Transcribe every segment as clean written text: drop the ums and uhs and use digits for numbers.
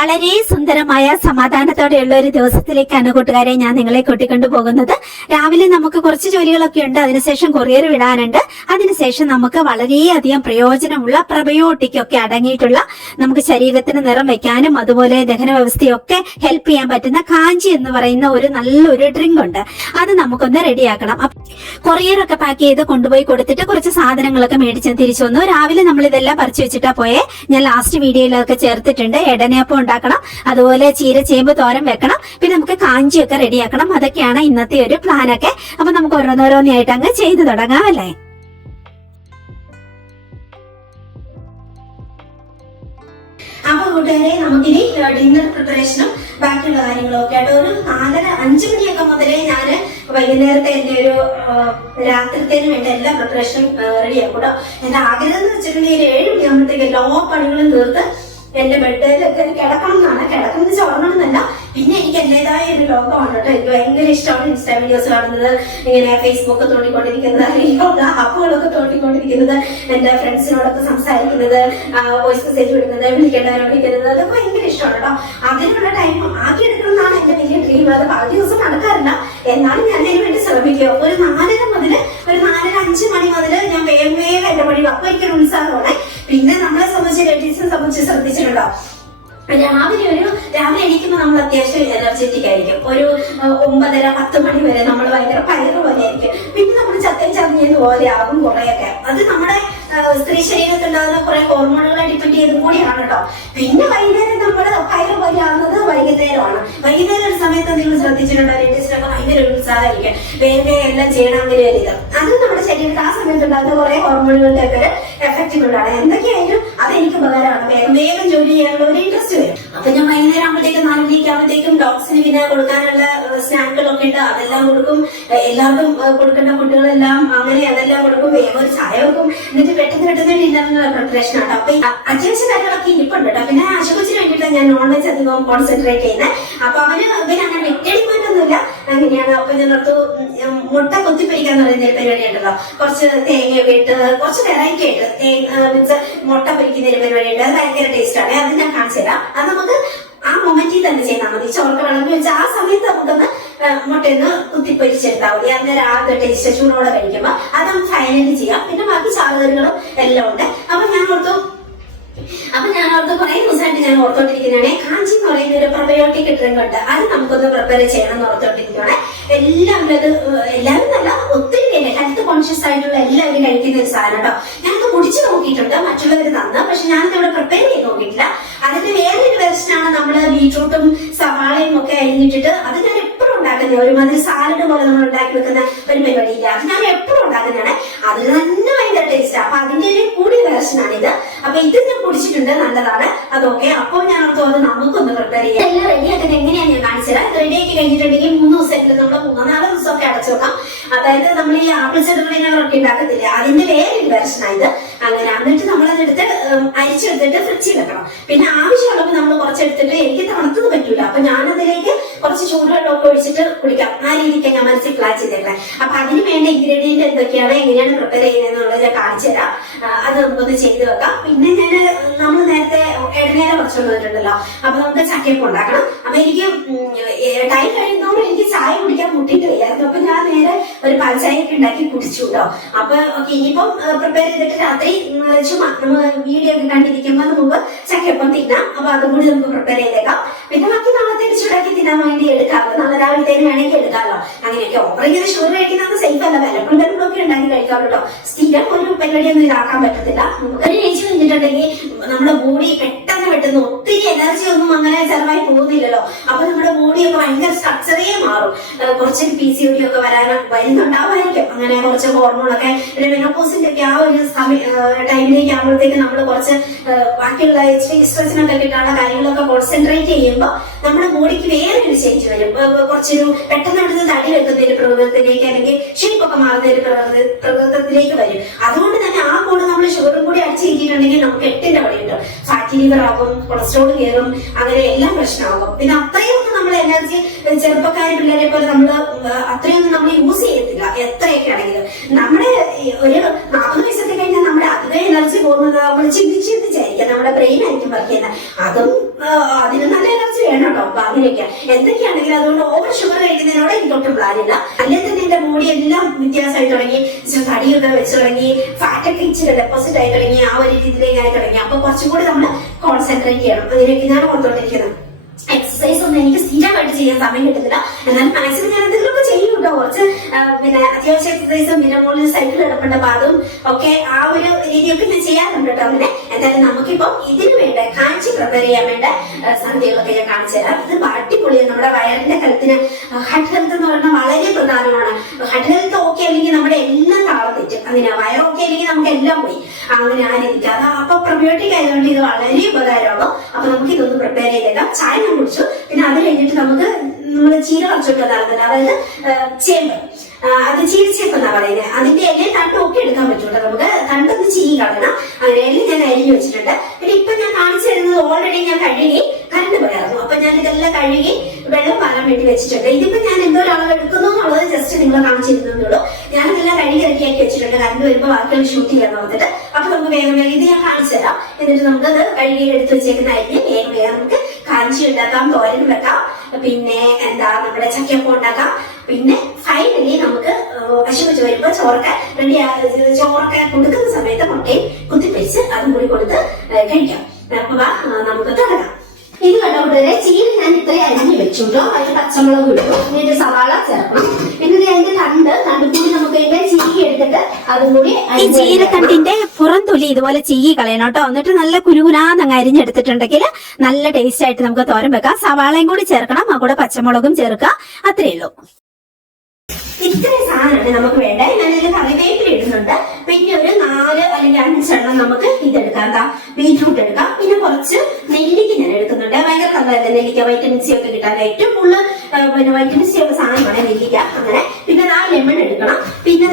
വളരെ സുന്ദരമായ സമാധാനത്തോടെയുള്ള ഒരു ദിവസത്തിലേക്കാണ് കൂട്ടുകാരെ ഞാൻ നിങ്ങളെ കൂട്ടിക്കൊണ്ടു പോകുന്നത്. രാവിലെ നമുക്ക് കുറച്ച് ജോലികളൊക്കെ ഉണ്ട്, അതിനുശേഷം കൊറിയർ വിടാനുണ്ട്. അതിനുശേഷം നമുക്ക് വളരെയധികം പ്രയോജനമുള്ള പ്രബയോട്ടിക് ഒക്കെ അടങ്ങിയിട്ടുള്ള നമുക്ക് ശരീരത്തിന് നിറം വെക്കാനും അതുപോലെ ദഹന വ്യവസ്ഥയൊക്കെ ഹെൽപ്പ് ചെയ്യാൻ പറ്റുന്ന കാഞ്ചി എന്ന് പറയുന്ന ഒരു നല്ലൊരു ഡ്രിങ്ക് ഉണ്ട്. അത് നമുക്കൊന്ന് റെഡിയാക്കണം. കൊറിയർ ഒക്കെ പാക്ക് ചെയ്ത് കൊണ്ടുപോയി കൊടുത്തിട്ട് കുറച്ച് സാധനങ്ങളൊക്കെ മേടിച്ച് തിരിച്ചു വന്നു. രാവിലെ നമ്മൾ ഇതെല്ലാം പറിച്ചു വെച്ചിട്ടാ പോയെ. ഞാൻ ലാസ്റ്റ് വീഡിയോയിലൊക്കെ ചേർത്തിട്ടുണ്ട്. എടനയപ്പം ഉണ്ടാക്കണം, അതുപോലെ ചീര ചേമ്പ് തോരൻ വെക്കണം, പിന്നെ നമുക്ക് കാഞ്ചിയൊക്കെ റെഡിയാക്കണം. അതൊക്കെയാണ് ഇന്നത്തെ ഒരു പ്ലാനൊക്കെ. അപ്പൊ നമുക്ക് ഓരോന്നോരോന്നായിട്ട് അങ്ങ് ചെയ്തു തുടങ്ങാം അല്ലേ. അപ്പൊ കൂട്ടുകാരെ, നമുക്കിനി ഡിന്നർ പ്രിപ്പറേഷനും ബാക്കിയുള്ള കാര്യങ്ങളൊക്കെ ആയിട്ട് ഒരു 4:30-5 മണിയൊക്കെ മുതലേ ഞാൻ വൈകുന്നേരത്തെ എന്റെ ഒരു രാത്രിത്തേന് വേണ്ട എല്ലാ പ്രിപ്പറേഷനും റെഡിയാക്കും കേട്ടോ. എന്റെ ആഗ്രഹം എന്ന് വെച്ചിട്ടുണ്ടെങ്കിൽ 7 മണിയാകുമ്പോഴത്തേക്ക് എല്ലാ പണികളും തീർത്ത് എന്റെ ബെഡിലൊക്കെ കിടക്കണം എന്നാണ്. കിടക്കുന്നത് ചോർണമെന്നല്ല, പിന്നെ എനിക്ക് എന്റേതായ ഒരു ലോകമാണ് കേട്ടോ. എനിക്ക് ഭയങ്കര ഇഷ്ടമാണ് ഇൻസ്റ്റാ വീഡിയോസ് കാണുന്നത്, ഇങ്ങനെ ഫേസ്ബുക്ക് തോണ്ടിക്കൊണ്ടിരിക്കുന്നത്, ആപ്പുകളൊക്കെ തോണ്ടിക്കൊണ്ടിരിക്കുന്നത്, എന്റെ ഫ്രണ്ട്സിനോടൊക്കെ സംസാരിക്കുന്നത്, വോയിസ് മെസ്സേജ് വിടുന്നത്, വിളിക്കേണ്ടവരോട് വിളിക്കുന്നത്, അതൊക്കെ ഭയങ്കര ഇഷ്ടമാണ് കേട്ടോ. അതിനുള്ള ടൈം ആക്കിയെടുക്കണമെന്നാണ് എന്റെ വലിയ ഡ്രീം. അത് പല ദിവസം നടക്കാറില്ല, എന്നാലും ഞാൻ അതിന് വേണ്ടി ശ്രമിക്കുക. ഒരു 4:30 മുതൽ ഒരു 4:30-5 മണി മുതൽ ഞാൻ വേഗം എന്റെ പണി. അപ്പൊ എനിക്കൊരു ഉത്സാഹമാണ്. പിന്നെ നമ്മളെ സംബന്ധിച്ച് ലേഡീസിനെ സംബന്ധിച്ച് ശ്രദ്ധിച്ചിട്ടുണ്ടോ, രാവിലെ എണീക്കുമ്പോൾ നമ്മൾ അത്യാവശ്യം എനർജറ്റിക് ആയിരിക്കും. ഒരു 9:30-10 മണി വരെ നമ്മൾ ഭയങ്കര പയറ് പോലെ ആയിരിക്കും. പിന്നെ നമ്മൾ ചതഞ്ഞ് പോലെ ആകും കുറെയൊക്കെ. അത് നമ്മുടെ സ്ത്രീ ശരീരത്തിൽ ഉണ്ടാകുന്ന കുറെ ഹോർമോണുകളെ ഡിപ്പെൻഡ് ചെയ്തും കൂടിയാണ് കേട്ടോ. പിന്നെ വൈകുന്നേരം നമ്മൾ പയറ് പോലെ ആകുന്നത് വൈകുന്നേരമാണ്. വൈകുന്നേരം ഒരു സമയത്ത് നിങ്ങൾ ശ്രദ്ധിച്ചിട്ടുണ്ടോ, ലേഡീസിനൊക്കെ ഭയങ്കര ഉത്സാഹമായിരിക്കും, വേഗം എല്ലാം ചെയ്യണമെങ്കിൽ ഇത്. അത് നമ്മുടെ ശരീരത്തിൽ ആ സമയത്ത് ഉണ്ടാകുന്ന കുറെ ഹോർമോണുകളുടെ ഒക്കെ എഫക്റ്റീവ് ഉണ്ടാണ്. എന്തൊക്കെയായാലും അതെനിക്ക് ഉപകാരമാണ്. വേഗം ജോലി ചെയ്യാനുള്ള ഒരു ഇൻട്രസ്റ്റ് വരും. അപ്പൊ ഞാൻ വൈകുന്നേരം ആകുമ്പോഴത്തേക്കും 4 മണിക്കാകുമ്പോഴത്തേക്കും ഡോഗ്സിന് പിന്നെ കൊടുക്കാനുള്ള സ്നാക്കുകളൊക്കെ ഉണ്ട്, അതെല്ലാം കൊടുക്കും. എല്ലാവർക്കും കൊടുക്കേണ്ട ഫുഡുകളെല്ലാം അങ്ങനെ അതെല്ലാം കൊടുക്കും. വേഗം ഒരു ചായ വെക്കും, എന്നിട്ട് പെട്ടെന്ന് ഡിന്നറിനുള്ള പ്രിപ്പറേഷൻ ആണ്. അപ്പൊ അത്യാവശ്യം കാര്യങ്ങളൊക്കെ ഇനിപ്പുണ്ട് കേട്ടോ. പിന്നെ ആശുപത്രിക്ക് വേണ്ടിയിട്ട് ഞാൻ നോൺ വെജ് അധികം കോൺസെൻട്രേറ്റ് ചെയ്യുന്നത്. അപ്പൊ അവന് അങ്ങനെ വെറ്റടിമാറ്റൊന്നുമില്ല, അങ്ങനെയാണ്. അപ്പൊ ഇതിനകത്ത് മുട്ട കുത്തിപ്പിടിക്കാന്ന് പറയുന്ന ഒരു പരിപാടി ഉണ്ടല്ലോ, കുറച്ച് തേങ്ങയൊക്കെ ഇട്ട് കുറച്ച് വെറൈറ്റി ആയിട്ട് മുട്ട പൊരിക്കുന്ന ഒരു പരിപാടി ഉണ്ട്. അത് ഭയങ്കര ടേസ്റ്റ് ആണ്. അത് ഞാൻ കാണിച്ചു തരാം. അത് നമുക്ക് ആ മൊമെന്റിൽ തന്നെ ചെയ്താൽ മതി. ചോർക്ക് വിളമ്പി വെച്ചാൽ ആ സമയത്ത് നമുക്കൊന്ന് മുട്ടയൊന്ന് കുത്തിപ്പൊരിച്ചെടുത്താൽ മതി. അന്നേരം ആകെ ടേസ്റ്റ് ചൂടോടെ കഴിക്കുമ്പോൾ അത് നമുക്ക് ഫൈനലി ചെയ്യാം. പിന്നെ ബാക്കി ചാറുകറികളും എല്ലാം ഉണ്ട്. അപ്പൊ ഞാൻ ഓർത്ത് കുറെ ദിവസമായിട്ട് ഞാൻ ഓർത്തോണ്ടിരിക്കുന്നതാണ്, കാഞ്ചി എന്ന് പറയുന്ന ഒരു പ്രബയോട്ടിക് ഡ്രിങ്ക് ഉണ്ട്. അത് നമുക്കൊന്ന് പ്രിപ്പയർ ചെയ്യണം എന്ന് ഓർത്തോണ്ടിരിക്കുകയാണ്. എല്ലാവരും നല്ല ഒത്തിരി പേര് ഹെൽത്ത് കോൺഷ്യസ് ആയിട്ടുള്ള എല്ലാവരും കഴിക്കുന്ന ഒരു സാധനം കേട്ടോ. ഞാനത് കുടിച്ചു നോക്കിയിട്ടുണ്ട്, മറ്റുള്ളവർ തന്ന, പക്ഷെ ഞാനത് ഇവിടെ പ്രിപ്പയർ ചെയ്ത് നോക്കിയിട്ടില്ല. അതിന്റെ വേറൊരു വെർഷനാണ് നമ്മള് ബീട്രൂട്ടും സവാളയും ഒക്കെ അരിഞ്ഞിട്ടിട്ട് അത് ഞാൻ എപ്പോഴും ഉണ്ടാക്കുന്നത്. ഒരുമാതിരി സാലഡ് പോലെ നമ്മൾ ഉണ്ടാക്കി വെക്കുന്ന ഒരു പരിപാടിയില്ല, അത് ഞാൻ എപ്പോഴും ഉണ്ടാക്കുന്നതാണ്. അതിൽ തന്നെ ഭയങ്കര ടേസ്റ്റ്. അപ്പൊ അതിന്റെ ഒരു കൂടിയ വെർഷനാണ് ഇത്. അപ്പൊ ഇത് ഞാൻ കുടിച്ചിട്ടുണ്ട്, നല്ലതാണ്. അതൊക്കെ അപ്പോൾ ഞാൻ തോന്നുന്നു നമുക്കൊന്ന് പ്രിപ്പയർ ചെയ്യാം. എല്ലാം റെഡിയാക്കുന്നത് എങ്ങനെയാണ് ഞാൻ കാണിച്ചുതരാം. റെഡിയാക്കി കഴിഞ്ഞിട്ടുണ്ടെങ്കിൽ 3 ദിവസമായിട്ട് നമ്മൾ 3-4 ദിവസമൊക്കെ അടച്ചു വെക്കാം. അതായത് നമ്മൾ ഈ ആപ്പിൾ സിഡർ വിനെഗറൊക്കെ ഉണ്ടാക്കത്തില്ല, അതിന്റെ വേറൊരു വെർഷനായത്. അങ്ങനെ എന്നിട്ട് നമ്മളതെടുത്ത് അരിച്ചെടുത്തിട്ട് ഫ്രിഡ്ജിൽ വെക്കണം. പിന്നെ ആവശ്യമുള്ളപ്പോൾ നമ്മൾ കുറച്ചെടുത്തിട്ട്, എനിക്ക് തണുത്തത് പറ്റൂല, അപ്പൊ ഞാനതിലേക്ക് കുറച്ച് ചൂടുവെള്ളമൊക്കെ ഒഴിച്ചിട്ട് കുടിക്കാം. ആ രീതിക്ക് ഞാൻ മനസ്സിൽ പ്ലാൻ ചെയ്തേക്കാം. അപ്പൊ അതിന് വേണ്ട ഇൻഗ്രീഡിയന്റ് എന്തൊക്കെയാണ്, എങ്ങനെയാണ് പ്രിപ്പയർ ചെയ്യുന്നതെന്നുള്ളത് ഞാൻ കാണിച്ചു തരാം. അത് നമുക്കൊന്ന് ചെയ്ത് വെക്കാം. പിന്നെ നമ്മൾ നേരത്തെ ഇടനേരം കുറച്ചുകൊണ്ട് വന്നിട്ടുണ്ടല്ലോ, അപ്പൊ നമുക്ക് ചക്കയപ്പം ഉണ്ടാക്കണം. അപ്പൊ എനിക്ക് ടൈം കഴിയുന്നതോടെ എനിക്ക് ചായ കുടിക്കാൻ മുട്ടിയിട്ട് വയ്യായിരുന്നു. അപ്പൊ ഞാൻ നേരെ ഒരു പാൽച്ചായൊക്കെ ഉണ്ടാക്കി കുടിച്ചു കേട്ടോ. അപ്പൊ ഇനിയിപ്പം പ്രിപ്പയർ ചെയ്തിട്ട് രാത്രി ചുമ്മാ നമ്മൾ വീഡിയോ ഒക്കെ കണ്ടിരിക്കുമ്പോൾ നമുക്ക് ചക്കയപ്പം തിന്നാം. അപ്പൊ അതും കൂടി നമുക്ക് പ്രിപ്പയർ ചെയ്തേക്കാം. പിന്നെ ബാക്കി നാളത്തേക്ക് ചൂടാക്കി തിന്നാൻ വേണ്ടി എടുക്കാമല്ലോ, നാളെ രാവിലത്തേന് വേണമെങ്കിൽ എടുക്കാമല്ലോ. അങ്ങനെയൊക്കെ ഓവർ ഇങ്ങനെ ഷുഗർ കഴിക്കുന്നത് സേഫ് അല്ല. വിലപ്പുണ്ടൊക്കെ ഉണ്ടാക്കി കഴിക്കാം കേട്ടോ. സ്ഥിരം ഒരു പരിപാടിയൊന്നും ഇതാക്കാൻ പറ്റത്തില്ല. നമുക്ക് കഴിച്ചു കഴിഞ്ഞിട്ടുണ്ടെങ്കിൽ നമ്മുടെ ബോഡി പെട്ടെന്ന് ഒത്തിരി എനർജി ഒന്നും അങ്ങനെ ചെലവായി പോകുന്നില്ലല്ലോ. അപ്പൊ നമ്മുടെ ബോഡിയൊക്കെ ഭയങ്കര സ്ട്രക്ചറേ മാറും. കുറച്ചൊരു PCOD ഒക്കെ വരുന്നുണ്ടാവുമായിരിക്കും. അങ്ങനെ കുറച്ച് ഹോർമോണൊക്കെ പിന്നെ മെനോപോസിന്റെ ഒക്കെ ആ ഒരു ടൈമിലേക്ക് ആകുമ്പോഴത്തേക്ക് നമ്മൾ കുറച്ച് ബാക്കിയുള്ള സ്ട്രെസ്സിനൊക്കെ കിട്ടാനുള്ള കാര്യങ്ങളൊക്കെ കോൺസെൻട്രേറ്റ് ചെയ്യുമ്പോൾ നമ്മുടെ ബോഡിക്ക് വേറൊരു ചേഞ്ച് വരും. കുറച്ചൊരു പെട്ടെന്ന് അവിടുന്ന് തടി വെക്കുന്ന ഒരു പ്രകൃതത്തിലേക്ക് അല്ലെങ്കിൽ ഷേപ്പൊക്കെ മാറുന്ന ഒരു പ്രകൃതത്തിലേക്ക് വരും. അതുകൊണ്ട് തന്നെ ആ കൂടെ നമ്മൾ ഷുഗറും കൂടി അടിച്ചു കഴിഞ്ഞിട്ടുണ്ടെങ്കിൽ നമുക്ക് 8ന്റെ പണിയുണ്ട്. ഫാറ്റി ലിവർ ആകും, കൊളസ്ട്രോൾ കയറും, അങ്ങനെ എല്ലാം പ്രശ്നമാകും. പിന്നെ അത്രയൊന്നും നമ്മൾ എനർജി ചെറുപ്പക്കാരി പിള്ളേരെ പോലെ നമ്മൾ അത്രയൊന്നും നമ്മൾ യൂസ് ചെയ്യത്തില്ല. എത്രയൊക്കെ ആണെങ്കിലും നമ്മുടെ ഒരു 40 വയസ്സൊക്കെ കഴിഞ്ഞാൽ നമ്മുടെ അധികം എനർജി പോകുന്നത് നമ്മൾ ചിന്തിച്ചായിരിക്കും, നമ്മുടെ ബ്രെയിൻ ആയിരിക്കും വർക്ക് ചെയ്യുന്നത്. അതും അതിന് നല്ല എനർജി വേണം കേട്ടോ. അപ്പൊ അങ്ങനെയൊക്കെ എന്തൊക്കെയാണെങ്കിലും അതുകൊണ്ട് ഓവർ ഷുഗർ കഴിക്കുന്നതിനോട് എനിക്ക് ഒട്ടും പ്ലാനില്ല. അല്ലെങ്കിൽ തന്നെ എന്റെ ബോഡി എല്ലാം വ്യത്യാസമായി തുടങ്ങി, തടിയൊക്കെ വെച്ച് തുടങ്ങി, ഫാറ്റൊക്കെ ഇച്ചിരി ഡെപ്പോസിറ്റ് ആയി തുടങ്ങി, ആ ഒരു രീതിയിലേക്ക് ആയി തുടങ്ങി. അപ്പൊ കുറച്ചും കൂടി നമ്മൾ കോൺസെൻട്രേറ്റ് ചെയ്യണം. അതിലേക്ക് ഞാൻ ഓർത്തോണ്ടിരിക്കുന്നത്. എക്സസൈസ് ഒന്നും എനിക്ക് സ്ഥിരമായിട്ട് ചെയ്യാൻ സമയം കിട്ടുന്നില്ല. എന്നാലും മാക്സിമം ഞാൻ എന്തെങ്കിലുമൊക്കെ ചെയ്യും കേട്ടോ. കുറച്ച് പിന്നെ അത്യാവശ്യം എക്സസൈസും പിന്നെ മുകളിൽ സൈക്കിൾ കിടപ്പുണ്ട്, അപ്പൊ അതും ഒക്കെ ആ ഒരു രീതിയൊക്കെ ഞാൻ ചെയ്യാറുണ്ട് കേട്ടോ. അങ്ങനെ എന്തായാലും നമുക്കിപ്പോ ഇതിന് വേണ്ട കാഞ്ചി പ്രിപ്പയർ ചെയ്യാൻ വേണ്ട സംഗതികളൊക്കെ ഞാൻ കാണിച്ചു തരാം. ഇത് അടിപൊളിയാണ്. നമ്മുടെ വയറിന്റെ ഹെൽത്തിന് ഹാർട്ട് ഹെൽത്ത് എന്ന് പറഞ്ഞാൽ വളരെ പ്രധാനമാണ്. ഹാർട്ട് ഹെൽത്ത് ഓക്കെ അല്ലെങ്കിൽ നമ്മുടെ എല്ലാം താളം തെറ്റും. അങ്ങനെ വയർ ഓക്കെ അല്ലെങ്കിൽ നമുക്ക് എല്ലാം പോയി. അങ്ങനെ ആ രീതിക്ക് അപ്പൊ പ്രൊബയോട്ടിക് ആയതുകൊണ്ട് ഇത് വളരെ ഉപകാരമാകും. അപ്പൊ നമുക്ക് ഇതൊന്ന് പ്രിപ്പയർ ചെയ്തേക്കാം. ചായ ഞാൻ കുടിച്ചു. പിന്നെ അത് കഴിഞ്ഞിട്ട് നമുക്ക് നമ്മൾ ചീര കുറച്ചൊക്കെ നടത്തുന്നത്, അതായത് ചേമ്പ്, അത് ചീരച്ചേപ്പ് എന്നാ പറയുന്നത്. അതിന്റെ എല്ലാം തണ്ടും ഒക്കെ എടുക്കാൻ പറ്റൂട്ടോ. നമുക്ക് തണ്ടൊന്ന് ചീരി കളയണം. അങ്ങനെ എല്ലാം ഞാൻ അരിഞ്ഞു വെച്ചിട്ടുണ്ട്. പിന്നെ ഇപ്പൊ ഞാൻ കാണിച്ചു തരുന്നത് ഓൾറെഡി ഞാൻ കഴുകി കറണ്ട് പോയായിരുന്നു. അപ്പൊ ഞാൻ ഇതെല്ലാം കഴുകി വെള്ളം പാരാൻ വേണ്ടി വെച്ചിട്ടുണ്ട്. ഇതിപ്പോ ഞാൻ എന്തോ ഒരാൾ എടുക്കുന്നു എന്നുള്ളത് ജസ്റ്റ് നിങ്ങളെ കാണിച്ചിരുന്നുള്ളൂ. ഞാനിതെല്ലാം കഴുകി റെഡിയാക്കി വെച്ചിട്ടുണ്ട്. കറണ്ട് വരുമ്പോൾ ബാക്കിയുള്ള ഷൂട്ട് ചെയ്യാൻ നോക്കിട്ട്. അപ്പൊ നമുക്ക് വേഗം വേഗം ഇത് ഞാൻ കാണിച്ചു തരാം. എന്നിട്ട് നമുക്കത് കഴുകി എടുത്ത് വെച്ചേക്കുന്ന അരിഞ്ഞ് വേഗം വേഗം നമുക്ക് കാഞ്ചി ഉണ്ടാക്കാം, തോരൻ വെക്കാം, പിന്നെ നമ്മുടെ ചക്കയപ്പം ഉണ്ടാക്കാം. പിന്നെ ഫൈനലി നമുക്ക് അശുപച്ച് വരുമ്പോ ചോറൊക്കെ ചോറൊക്കെ കൊടുക്കുന്ന സമയത്ത് മുട്ടയും കുത്തിപ്പിടിച്ച് അതും കൂടി കൊടുത്ത് കഴിക്കാം. അപ്പൊ നമുക്ക് തുടങ്ങാം. ഇത് കണ്ടോട്ടെ, ചീര ഞാൻ ഇത്രയും അരിഞ്ഞു വെച്ചുട്ടോ. അതിന് പച്ചമുളക് ഇട്ടു, എന്നിട്ട് സവാള ചേർക്കണം. എന്നിട്ട് അതിന്റെ തണ്ട് കൂടി നമുക്ക് ഇതിന്റെ ചീകി എടുത്തിട്ട് അതും കൂടി ഈ ചീരത്തണ്ടിന്റെ പുറം തൊലി ഇതുപോലെ ചീകി കളയണം കേട്ടോ. എന്നിട്ട് നല്ല കുരുകുനാന്നങ്ങ് അരിഞ്ഞെടുത്തിട്ടുണ്ടെങ്കിൽ നല്ല ടേസ്റ്റ് ആയിട്ട് നമുക്ക് തോരൻ വെക്കാം. സവാളയും കൂടി ചേർക്കണം, ആ കൂടെ പച്ചമുളകും ചേർക്കുക. അത്രേ ഉള്ളൂ. ഇത്രയും സാധനമാണ് നമുക്ക് വേണ്ട. ഞാനിതിൽ കറിവേപ്പില ഇടുന്നുണ്ട്. പിന്നെ ഒരു 4 അല്ലെങ്കിൽ 5 എണ്ണം നമുക്ക് ഇതെടുക്കാം. എന്താ ബീറ്റ്റൂട്ട് എടുക്കാം. പിന്നെ കുറച്ച് നെല്ലിക്ക ഞാൻ എടുക്കുന്നുണ്ട്. ഭയങ്കര നല്ലതല്ലേ നെല്ലിക്ക, വൈറ്റമിൻ സി ഒക്കെ കിട്ടാൻ ഏറ്റവും കൂടുതൽ പിന്നെ വൈറ്റമിൻ സി ഒക്കെ സാധനമാണ് നെല്ലിക്ക. അങ്ങനെ പിന്നെ ലെമൺ എടുക്കണം. പിന്നെ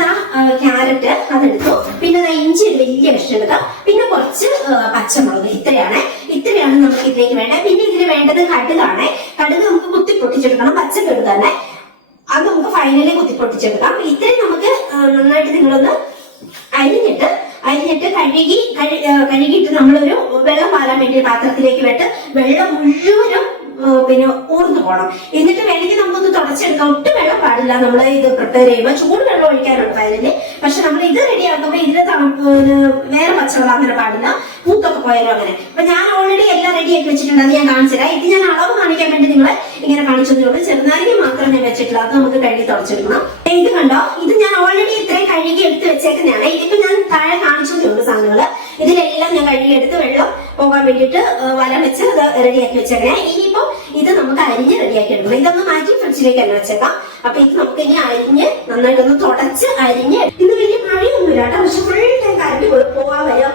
ക്യാരറ്റ് അതെടുത്തു. പിന്നെ ഇഞ്ചി വലിയ കഷ്ണം എടുക്കാം. പിന്നെ കുറച്ച് പച്ചമുളക്. ഇത്രയാണ് നമുക്ക് ഇതിലേക്ക് വേണ്ടത്. പിന്നെ ഇതിന് വേണ്ടത് കടുകാണ്. കടുക് നമുക്ക് കുത്തി പൊട്ടിച്ചെടുക്കണം. പച്ചക്കടുക് തന്നെ, അത് നമുക്ക് ഫൈനലി കുത്തിപ്പൊട്ടിച്ചെടുക്കാം. ഇത്രയും നമുക്ക് നന്നായിട്ട് നിങ്ങളൊന്ന് അരിഞ്ഞിട്ട് കഴുകിയിട്ട് നമ്മളൊരു വെള്ളം പാരാൻ വേണ്ടി പാത്രത്തിലേക്ക് വിട്ട് വെള്ളം മുഴുവനും പിന്നെ ഊർന്നു പോകണം. എന്നിട്ട് വേണമെങ്കിൽ നമുക്കൊന്ന് തുടച്ചെടുക്കാം. ഒട്ടും വെള്ളം പാടില്ല. നമ്മൾ ഇത് പ്രിപ്പയർ ചെയ്യുമ്പോൾ ചൂട് വെള്ളം ഒഴിക്കാനുണ്ട് അതിന്. പക്ഷെ നമ്മൾ ഇത് റെഡിയാക്കുമ്പോൾ ഇതിന് വേറെ പച്ചവെള്ളം അങ്ങനെ പാടില്ല, പൂത്തൊക്കെ പോയാലും അങ്ങനെ. അപ്പൊ ഞാൻ ഓൾറെഡി എല്ലാം റെഡിയാക്കി വെച്ചിട്ടുണ്ട്. അത് ഞാൻ കാണിച്ചുതരാം. ഇത് ഞാൻ അളവ് കാണിക്കാൻ വേണ്ടി നിങ്ങളെ ഇങ്ങനെ കാണിച്ചതോട് ചെറുനാരങ്ങ മാത്രം ഞാൻ വെച്ചിട്ടില്ല. അത് നമുക്ക് കഴുകി തുടച്ചെടുക്കണം. ഇത് കണ്ടോ, ഇത് ഞാൻ ഓൾറെഡി ഇത്രയും കഴുകി എടുത്ത് വെച്ചേക്കുന്നതാണ്. ഇതിപ്പോ ഞാൻ താഴെ കാണിച്ചതേ സാധനങ്ങള്. ഇതിലെല്ലാം ഞാൻ കഴുകിയെടുത്ത് വെള്ളം പോകാൻ വേണ്ടിയിട്ട് വലം വെച്ച് അത് റെഡിയാക്കി വെച്ചേക്കണേ. ഇനിയിപ്പോ ഇത് നമുക്ക് അരിഞ്ഞ് റെഡിയാക്കി എടുക്കണം. ഇതൊന്ന് മാറ്റി ഫ്രിഡ്ജിലേക്ക് തന്നെ വെച്ചേക്കാം. അപ്പൊ ഇത് നമുക്ക് ഇനി അരിഞ്ഞ് നന്നായിട്ടൊന്ന് തുടച്ച് അരിഞ്ഞ്. ഇന്ന് വലിയ മഴയൊന്നുമില്ല കേട്ടോ. പക്ഷെ ഫുൾ ടൈം കറണ്ട് പോവാ വരാ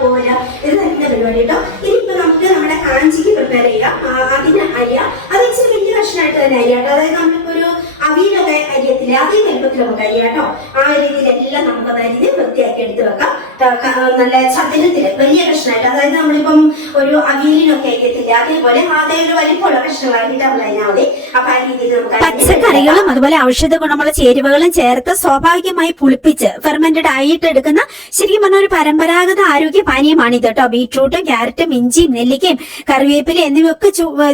ഇത് തന്നെ പരിപാടി കേട്ടോ. ഇനിയിപ്പോ നമുക്ക് നമ്മുടെ കാഞ്ചിക്ക് പ്രിപ്പയർ ചെയ്യാം. അതിന് അരിയാം. അത് ഇച്ചിരി വലിയ കഷ്ണമായിട്ട് തന്നെ അരിയാട്ടോ. അതായത് നമ്മളിപ്പോ ഒരു അവിയലൊക്കെ അരിയത്തില്ല, അതേ വലുപ്പത്തിൽ നമുക്ക് അരിയാട്ടോ. ആ രീതിയിലെല്ലാം നമുക്കത് അരിഞ്ഞ് വൃത്തിയാക്കി എടുത്ത് വെക്കാം. നല്ല ചതുരത്തില് വലിയ കഷ്ണമായിട്ട്, അതായത് നമ്മളിപ്പം ഒരു അവിയലിനൊക്കെ അരിയത്തില്ല അതേപോലെ അതേ ഒരു വലിപ്പമുള്ള കഷ്ണങ്ങളായിട്ട് നമ്മൾ അരിഞ്ഞാൽ മതി. അപ്പൊ ആ രീതിയിൽ നമുക്ക് പച്ചക്കറികളും അതുപോലെ ഔഷധ ഗുണമുള്ള ചേരുവകളും ചേർത്ത് സ്വാഭാവികമായി പുളിപ്പിച്ച് ഫെർമെന്റഡ് ആയിട്ട് എടുക്കുന്ന ശരിക്കും പറഞ്ഞ ഒരു പരമ്പരാഗത ആരോഗ്യ പാനീയമാണ് ഇത് കേട്ടോ. ബീറ്റ്റൂട്ടും ക്യാരറ്റും ഇഞ്ചിയും നെല്ലിക്കയും കറിവേപ്പില എന്നിവയൊക്കെ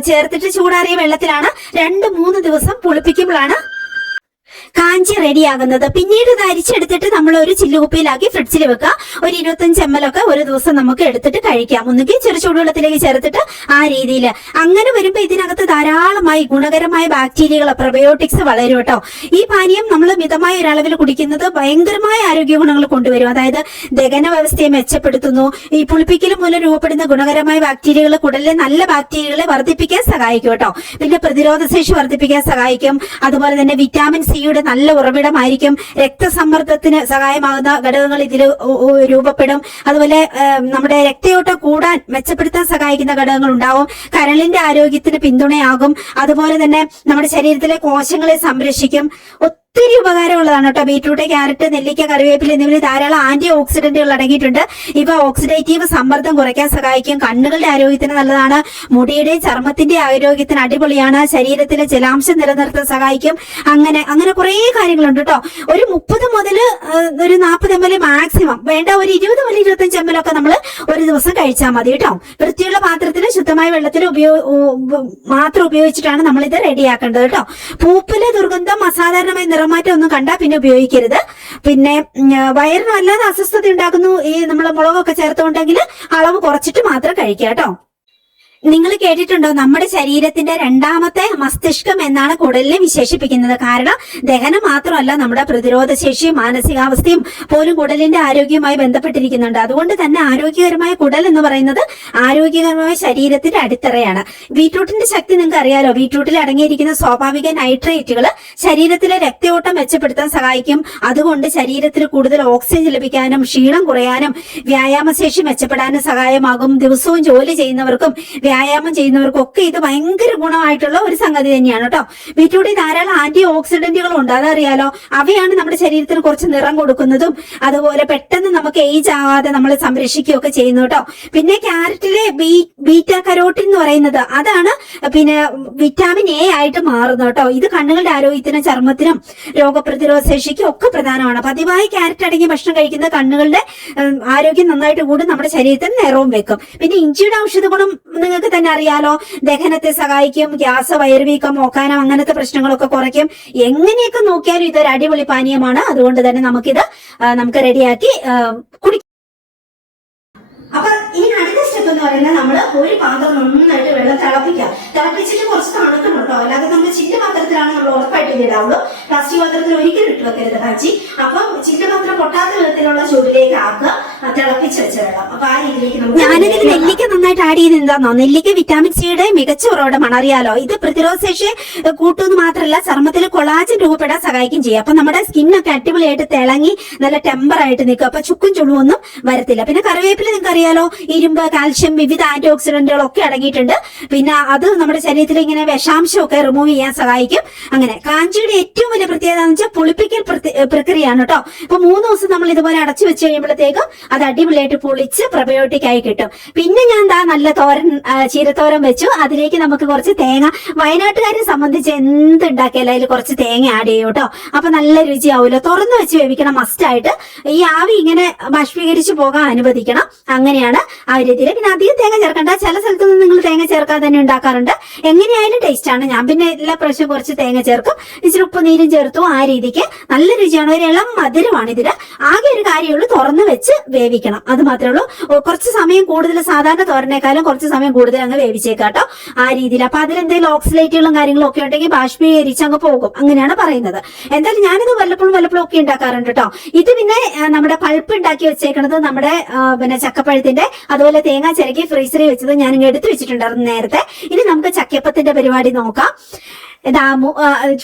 ചേർത്തിട്ട് ചൂടാറിയ വെള്ളത്തിലാണ് 2-3 ദിവസം പുളിപ്പിക്കുമ്പോഴാണ് കാഞ്ചി റെഡിയാകുന്നത്. പിന്നീട് ഇത് അരിച്ചെടുത്തിട്ട് നമ്മൾ ഒരു ചില്ലുകുപ്പിയിലാക്കി ഫ്രിഡ്ജിൽ വെക്കുക. ഒരു 25 ml ഒക്കെ ഒരു ദിവസം നമുക്ക് എടുത്തിട്ട് കഴിക്കാം. ഒന്നുകിൽ ചെറു ചൂടുവെള്ളത്തിലേക്ക് ചേർത്തിട്ട് ആ രീതിയിൽ. അങ്ങനെ വരുമ്പോൾ ഇതിനകത്ത് ധാരാളമായി ഗുണകരമായ ബാക്ടീരിയകൾ, പ്രൊബയോട്ടിക്സ് വളരും കേട്ടോ. ഈ പാനീയം നമ്മൾ മിതമായ ഒരളവിൽ കുടിക്കുന്നത് ഭയങ്കരമായ ആരോഗ്യ ഗുണങ്ങൾ കൊണ്ടുവരും. അതായത് ദഹന വ്യവസ്ഥയെ മെച്ചപ്പെടുത്തുന്നു. ഈ പുളിപ്പിക്കൽ മൂലം രൂപപ്പെടുന്ന ഗുണകരമായ ബാക്ടീരിയകൾ കുടലിലെ നല്ല ബാക്ടീരിയകളെ വർദ്ധിപ്പിക്കാൻ സഹായിക്കും കേട്ടോ. പിന്നെ പ്രതിരോധ ശേഷി വർദ്ധിപ്പിക്കാൻ സഹായിക്കും. അതുപോലെ തന്നെ വിറ്റാമിൻ സിയുടെ നല്ല ഉറവിടമായിരിക്കും. രക്തസമ്മർദ്ദത്തിന് സഹായമാകുന്ന ഘടകങ്ങൾ ഇതിൽ രൂപപ്പെടും. അതുപോലെ നമ്മുടെ രക്തയോട്ടം കൂടാൻ മെച്ചപ്പെടുത്താൻ സഹായിക്കുന്ന ഘടകങ്ങൾ ഉണ്ടാവും. കരളിന്റെ ആരോഗ്യത്തിന് പിന്തുണയാകും. അതുപോലെ തന്നെ നമ്മുടെ ശരീരത്തിലെ കോശങ്ങളെ സംരക്ഷിക്കും. ഒത്തിരി ഉപകാരമുള്ളതാണ് കേട്ടോ. ബീറ്റ്റൂട്ട്, ക്യാരറ്റ്, നെല്ലിക്ക, കറിവേപ്പില എന്നിവയിൽ ധാരാളം ആന്റി ഓക്സിഡന്റുകൾ അടങ്ങിയിട്ടുണ്ട്. ഇവ ഓക്സിഡേറ്റീവ് സമ്മർദ്ദം കുറയ്ക്കാൻ സഹായിക്കും, കണ്ണുകളുടെ ആരോഗ്യത്തിന് നല്ലതാണ്, മുടിയുടെ ചർമ്മത്തിന്റെ ആരോഗ്യത്തിന് അടിപൊളിയാണ്, ശരീരത്തിലെ ജലാംശം നിലനിർത്താൻ സഹായിക്കും. അങ്ങനെ അങ്ങനെ കുറെ കാര്യങ്ങളുണ്ട് കേട്ടോ. ഒരു 30 മുതൽ ഒരു 40 ml മാക്സിമം, വേണ്ട ഒരു 20 മുതൽ 25 ml ഒക്കെ നമ്മൾ ഒരു ദിവസം കഴിച്ചാൽ മതി കേട്ടോ. വൃത്തിയുള്ള പാത്രത്തിൽ ശുദ്ധമായ വെള്ളത്തിൽ മാത്രം ഉപയോഗിച്ചിട്ടാണ് നമ്മൾ ഇത് റെഡിയാക്കേണ്ടത് കേട്ടോ. പൂപ്പിലെ ദുർഗന്ധം, അസാധാരണമായ നിറമാറ്റം ഒന്നും കണ്ടാൽ പിന്നെ ഉപയോഗിക്കരുത്. പിന്നെ വയറിന് വല്ലാതെ അസ്വസ്ഥത ഉണ്ടാക്കുന്നു ഈ നമ്മൾ മുളകൊക്കെ ചേർത്തുകൊണ്ടെങ്കിൽ അളവ് കുറച്ചിട്ട് മാത്രം കഴിക്കുക കേട്ടോ. നിങ്ങൾ കേട്ടിട്ടുണ്ടോ, നമ്മുടെ ശരീരത്തിന്റെ രണ്ടാമത്തെ മസ്തിഷ്കം എന്നാണ് കുടലിനെ വിശേഷിപ്പിക്കുന്നത്. കാരണം ദഹനം മാത്രമല്ല, നമ്മുടെ പ്രതിരോധ ശേഷിയും മാനസികാവസ്ഥയും പോലും കുടലിന്റെ ആരോഗ്യവുമായി ബന്ധപ്പെട്ടിരിക്കുന്നുണ്ട്. അതുകൊണ്ട് തന്നെ ആരോഗ്യകരമായ കുടൽ എന്ന് പറയുന്നത് ആരോഗ്യകരമായ ശരീരത്തിന്റെ അടിത്തറയാണ്. ബീറ്റ്റൂട്ടിന്റെ ശക്തി നിങ്ങൾക്ക് അറിയാലോ. ബീറ്റ്റൂട്ടിൽ അടങ്ങിയിരിക്കുന്ന സ്വാഭാവിക നൈട്രേറ്റുകൾ ശരീരത്തിലെ രക്തയോട്ടം മെച്ചപ്പെടുത്താൻ സഹായിക്കും. അതുകൊണ്ട് ശരീരത്തിൽ കൂടുതൽ ഓക്സിജൻ ലഭിക്കാനും ക്ഷീണം കുറയാനും വ്യായാമശേഷി മെച്ചപ്പെടാനും സഹായമാകും. ദിവസവും ജോലി ചെയ്യുന്നവർക്കും വ്യായാമം ചെയ്യുന്നവർക്കൊക്കെ ഇത് ഭയങ്കര ഗുണമായിട്ടുള്ള ഒരു സംഗതി തന്നെയാണ് കേട്ടോ. ബീറ്റ്റൂട്ടിൽ ധാരാളം ആന്റി ഓക്സിഡന്റുകൾ ഉണ്ട്, അതറിയാലോ. അവയാണ് നമ്മുടെ ശരീരത്തിന് കുറച്ച് നിറം കൊടുക്കുന്നതും അതുപോലെ പെട്ടെന്ന് നമുക്ക് ഏജ് ആവാതെ നമ്മൾ സംരക്ഷിക്കുകയൊക്കെ ചെയ്യുന്നു കേട്ടോ. പിന്നെ ക്യാരറ്റിലെ ബീറ്റ കരോട്ടിൻ എന്ന് പറയുന്നത് അതാണ് പിന്നെ വിറ്റാമിൻ എ ആയിട്ട് മാറുന്നു കേട്ടോ. ഇത് കണ്ണുകളുടെ ആരോഗ്യത്തിനും ചർമ്മത്തിനും രോഗപ്രതിരോധ ശേഷിക്കും ഒക്കെ പ്രധാനമാണ്. പതിവായി ക്യാരറ്റ് അടങ്ങിയ ഭക്ഷണം കഴിക്കുന്ന കണ്ണുകളുടെ ആരോഗ്യം നന്നായിട്ട് കൂടും, നമ്മുടെ ശരീരത്തിന് നിറവും വെക്കും. പിന്നെ ഇഞ്ചിയുടെ ഔഷധ ഗുണം നിങ്ങൾക്ക് തന്നെ അറിയാലോ. ദഹനത്തെ സഹായിക്കും, ഗ്യാസ്, വയറുവീക്കം, ഓക്കാനം അങ്ങനത്തെ പ്രശ്നങ്ങളൊക്കെ കുറയ്ക്കും. എങ്ങനെയൊക്കെ നോക്കിയാലും ഇതൊരു അടിപൊളി പാനീയമാണ്. അതുകൊണ്ട് തന്നെ നമുക്ക് റെഡിയാക്കി കുടിക്കാം. അപ്പൊ ഇനി അടുത്ത സ്റ്റെപ്പ് എന്ന് പറയുന്നത് നമ്മൾ ഒരു പാത്രം നന്നായിട്ട് വെള്ളം തിളപ്പിച്ചിട്ട് കുറച്ച് തണുക്കണം കേട്ടോ. അല്ലാതെ നമ്മൾ ചില്ല് പാത്രത്തിലാണ് നമ്മൾ ഉറപ്പായിട്ട് ഇടാവുള്ളൂ. പ്ലാസ്റ്റിക് പാത്രത്തിൽ ഒരിക്കലും ഇട്ട് വെക്കരുത് കാച്ചി. അപ്പം ചില്ല് പാത്രം പൊട്ടാത്ത വിധത്തിലുള്ള ചൂടിലേക്ക് ആക്കുക, തിളപ്പിച്ച് വെച്ച വെള്ളം. അപ്പൊ ആ രീതിയിലേക്ക് ഞാനിതിൽ നെല്ലിക്ക നന്നായിട്ട് ആഡ് ചെയ്ത് എന്താണോ, നെല്ലിക്ക വിറ്റാമിൻ സിയുടെ മികച്ച ഉറവിടമാണ്, അറിയാലോ. ഇത് പ്രതിരോധ ശേഷി കൂട്ടുമെന്ന് മാത്രമല്ല, ചർമ്മത്തിൽ കൊളാജൻ രൂപപ്പെടാൻ സഹായിക്കും ചെയ്യും. അപ്പൊ നമ്മുടെ സ്കിന്നൊക്കെ അടിപൊളിയായിട്ട് തിളങ്ങി നല്ല ടെമ്പർ ആയിട്ട് നിൽക്കും. അപ്പൊ ചുക്കും ചുളുവൊന്നും വരത്തില്ല. പിന്നെ കറിവേപ്പില നിങ്ങൾക്ക് അറിയാലോ, ഇരുമ്പ്, കാൽഷ്യം, വിവിധ ആന്റി ഓക്സിഡന്റുകളൊക്കെ അടങ്ങിയിട്ടുണ്ട്. പിന്നെ അത് നമ്മുടെ ശരീരത്തിൽ ഇങ്ങനെ വിഷാംശമൊക്കെ റിമൂവ് ചെയ്യാൻ സഹായിക്കും. അങ്ങനെ കാഞ്ചിയുടെ ഏറ്റവും വലിയ പ്രത്യേകത എന്ന് വെച്ചാൽ പുളിപ്പിക്കൽ പ്രക്രിയയാണ് കേട്ടോ. ഇപ്പൊ 3 ദിവസം നമ്മൾ ഇതുപോലെ അടച്ചു വെച്ച് കഴിയുമ്പോഴത്തേക്കും അത് അടിപൊളിയായിട്ട് പൊളിച്ച് പ്രബയോട്ടിക് ആയി കിട്ടും. പിന്നെ ഞാൻ നല്ല ചീരത്തോരൻ വെച്ചു. അതിലേക്ക് നമുക്ക് കുറച്ച് തേങ്ങ, വയനാട്ടുകാരെ സംബന്ധിച്ച് എന്തുണ്ടാക്കിയാലും അതിൽ കുറച്ച് തേങ്ങ ആഡ് ചെയ്യും കേട്ടോ. അപ്പൊ നല്ല രുചിയാവുമല്ലോ. തുറന്നു വെച്ച് വേവിക്കണം മസ്റ്റായിട്ട്. ഈ ആവി ഇങ്ങനെ ബാഷ്പീകരിച്ച് പോകാൻ അനുവദിക്കണം. അങ്ങനെയാണ് ആ രീതിയിൽ. പിന്നെ അധികം തേങ്ങ ചേർക്കണ്ട. ചില സ്ഥലത്തൊന്നും നിങ്ങൾ തേങ്ങ ചേർക്കാതെ തന്നെ ഉണ്ടാക്കാറുണ്ട്. എങ്ങനെയായാലും ടേസ്റ്റ് ആണ്. ഞാൻ പിന്നെ എല്ലാ പ്രാവശ്യവും കുറച്ച് തേങ്ങ ചേർക്കും, ഇച്ചിരി ഉപ്പ് നീരും ചേർത്തു. ആ രീതിക്ക് നല്ല രുചിയാണ്. ഒരു ഇളം മധുരമാണ് ഇതില്. ആകെ ഒരു കാര്യമുള്ളൂ, തുറന്നു വെച്ച് വേവിക്കണം, അത് മാത്രമേ ഉള്ളൂ. കുറച്ച് സമയം കൂടുതൽ, സാധാരണ തോരനേക്കാളും കുറച്ച് സമയം കൂടുതൽ അങ്ങ് വേവിച്ചേക്കാട്ടോ ആ രീതിയിൽ. അപ്പൊ അതിലെന്തെങ്കിലും ഓക്സിലേറ്റുകളും കാര്യങ്ങളും ഒക്കെ ഉണ്ടെങ്കിൽ ബാഷ്പീകരിച്ച് അങ്ങ് പോകും, അങ്ങനെയാണ് പറയുന്നത്. എന്തായാലും ഞാനിത് വല്ലപ്പോഴും ഒക്കെ ഉണ്ടാക്കാറുണ്ട് കേട്ടോ. ഇത് പിന്നെ നമ്മുടെ പൾപ്പ് ഉണ്ടാക്കി വെച്ചേക്കണത് നമ്മുടെ പിന്നെ ചക്കപ്പഴത്തിന്റെ, അതുപോലെ തേങ്ങ ചിരക്കി ഫ്രീസറിൽ വെച്ചത് ഞാൻ എടുത്തു വെച്ചിട്ടുണ്ടായിരുന്നു നേരത്തെ. ഇനി നമുക്ക് ചക്കയപ്പത്തിന്റെ പരിപാടി നോക്കാം.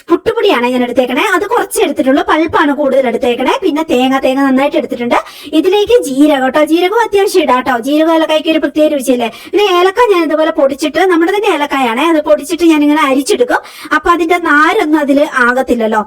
പുട്ടുപൊടിയാണ് ഞാൻ എടുത്തേക്കണേ. അത് കുറച്ച് എടുത്തിട്ടുള്ളൂ, പൾപ്പാണ് കൂടുതൽ എടുത്തേക്കണേ. പിന്നെ തേങ്ങ നന്നായിട്ട് എടുത്തിട്ടുണ്ട്. ഇതിലേക്ക് ജീരകം കേട്ടോ, ജീരകം അത്യാവശ്യം ഇടാം കേട്ടോ. ജീരകം ഏലക്കായ്ക്ക് ഒരു പ്രത്യേക രുചിയല്ലേ. പിന്നെ ഏലക്ക ഞാൻ ഇതുപോലെ പൊടിച്ചിട്ട്, നമ്മുടെ തന്നെ ഏലക്കായാണേ, അത് പൊടിച്ചിട്ട് ഞാൻ ഇങ്ങനെ അരിച്ചെടുക്കും. അപ്പൊ അതിന്റെ നാരൊന്നും അതിൽ ആകത്തില്ലല്ലോ.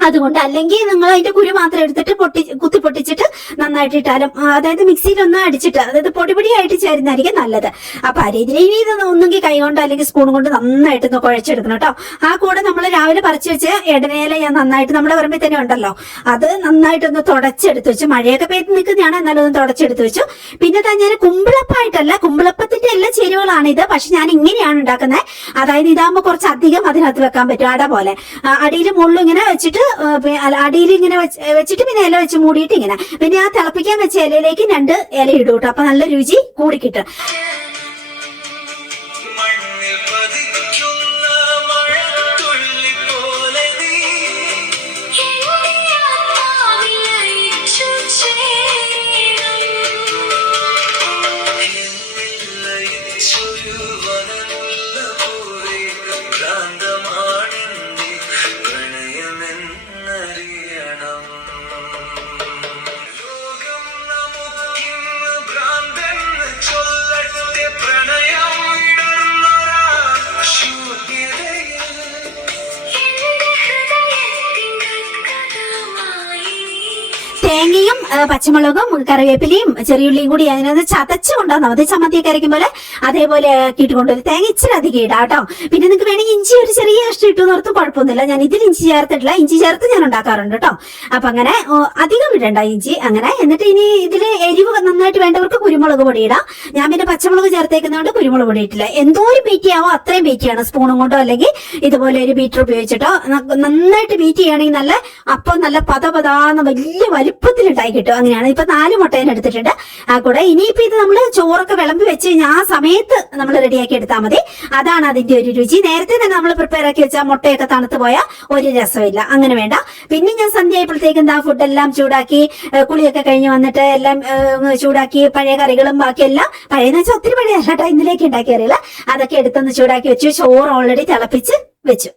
അതുകൊണ്ട് അല്ലെങ്കിൽ നിങ്ങൾ അതിന്റെ കുരു മാത്രം എടുത്തിട്ട് കുത്തി പൊട്ടിച്ചിട്ട് നന്നായിട്ട് ഇട്ടാലും, അതായത് മിക്സിയിലൊന്ന് അടിച്ചിട്ട്, അതായത് പൊടിയായിട്ട് ചേരുന്നതായിരിക്കും നല്ലത്. അപ്പൊ ആ രീതിയിൽ ഇനി ഇത് ഒന്നെങ്കിൽ കൈ കൊണ്ട് അല്ലെങ്കിൽ സ്പൂൺ കൊണ്ട് നന്നായിട്ടൊന്ന് കുഴച്ചെടുക്കണം കേട്ടോ. ആ കൂടെ നമ്മൾ രാവിലെ പറിച്ചു വെച്ച് ഇടനേല ഞാൻ നന്നായിട്ട്, നമ്മുടെ പറമ്പിൽ തന്നെ ഉണ്ടല്ലോ, അത് നന്നായിട്ടൊന്ന് തുടച്ചെടുത്ത് വെച്ചു. മഴയൊക്കെ പെയ്ത് നിൽക്കുന്നതാണ്, എന്നാലും ഒന്ന് തുടച്ചെടുത്ത് വെച്ചു. പിന്നെ ഞാൻ കുമ്പിളപ്പായിട്ടല്ല, കുമ്പിളപ്പത്തിന്റെ എല്ലാ ചേരുവകളാണ് ഇത്. പക്ഷെ ഞാൻ ഇങ്ങനെയാണ് ഉണ്ടാക്കുന്നത്. അതായത് ഇതാകുമ്പോൾ കുറച്ച് അധികം അതിനകത്ത് വെക്കാൻ പറ്റും, അട പോലെ. അടിയിൽ മുള്ളും ഇങ്ങനെ വെച്ചിട്ട്, അടിയിൽ ഇങ്ങനെ വെച്ചിട്ട് പിന്നെ ഇല വെച്ച് മൂടിയിട്ട് ഇങ്ങനെ, പിന്നെ ആ തിളപ്പിക്കാൻ വെച്ച ഇലയിലേക്ക് 2 ഇല ഇടും കേട്ടോ. അപ്പൊ നല്ല രുചി കൂടിക്കിട്ടും. പച്ചമുളകും കറിവേപ്പിലയും ചെറിയുള്ളിയും കൂടി അതിനകത്ത് ചതച്ച് കൊണ്ടുവന്നാൽ മതി. ചമ്മന്തിയൊക്കെ അരയ്ക്കും പോലെ അതേപോലെ ആക്കിയിട്ട് കൊണ്ടുവരും. തേങ്ങ ഇച്ചിരി അധികം ഇടാം കേട്ടോ. പിന്നെ നിങ്ങൾക്ക് വേണമെങ്കിൽ ഇഞ്ചി ഒരു ചെറിയ കഷ്ണം ഇട്ടു നിർത്തും, കുഴപ്പമൊന്നുമില്ല. ഞാൻ ഇതിൽ ഇഞ്ചി ചേർത്തിട്ടില്ല, ഇഞ്ചി ചേർത്ത് ഞാൻ ഉണ്ടാക്കാറുണ്ട് കേട്ടോ. അപ്പൊ അങ്ങനെ അധികം ഇടണ്ട ഇഞ്ചി. അങ്ങനെ എന്നിട്ട് ഇനി ഇതിൽ എരിവ് നന്നായിട്ട് വേണ്ടവർക്ക് കുരുമുളക് പൊടി ഇടാം. ഞാൻ പിന്നെ പച്ചമുളക് ചേർത്തേക്കുന്നതുകൊണ്ട് കുരുമുളക് പൊടി ഇട്ടില്ല. എന്തോരം ബീറ്റ് ചെയ്യാവോ അത്രയും ബീറ്റ് ചെയ്യണം, സ്പൂണും കൊണ്ടോ അല്ലെങ്കിൽ ഇതുപോലെ ഒരു ബീറ്റർ ഉപയോഗിച്ചിട്ടോ നന്നായിട്ട് ബീറ്റ് ചെയ്യുകയാണെങ്കിൽ നല്ല അപ്പം നല്ല പതപതാന്ന് വലിയ വലുപ്പത്തിൽ ഉണ്ടായി കിട്ടും. അങ്ങനെയാണ്. ഇപ്പൊ 4 മുട്ടേനെ എടുത്തിട്ടുണ്ട് ആ കൂടെ. ഇനിയിപ്പോ ഇത് നമ്മൾ ചോറൊക്കെ വിളമ്പി വെച്ച് കഴിഞ്ഞാൽ ആ സമയത്ത് നമ്മൾ റെഡിയാക്കി എടുത്താൽ മതി. അതാണ് അതിന്റെ ഒരു രുചി. നേരത്തെ തന്നെ നമ്മൾ പ്രിപ്പയർ ആക്കി വെച്ചാൽ മുട്ടയൊക്കെ തണുത്ത് പോയാൽ ഒരു രസമില്ല. അങ്ങനെ വേണ്ട. പിന്നെ ഞാൻ സന്ധ്യ ആയപ്പോഴത്തേക്ക് എന്താ ഫുഡെല്ലാം ചൂടാക്കി കുളിയൊക്കെ കഴിഞ്ഞ് വന്നിട്ട് എല്ലാം ചൂടാക്കി പഴയ കറികളും ബാക്കിയെല്ലാം പഴയെന്ന് വെച്ചാൽ ഒത്തിരി പഴയ കേട്ടോ, ഇന്നലേക്ക് ഉണ്ടാക്കിയ കറികള് അതൊക്കെ എടുത്തൊന്ന് ചൂടാക്കി വെച്ചു. ചോറ് ഓൾറെഡി തിളപ്പിച്ച് വെച്ചു.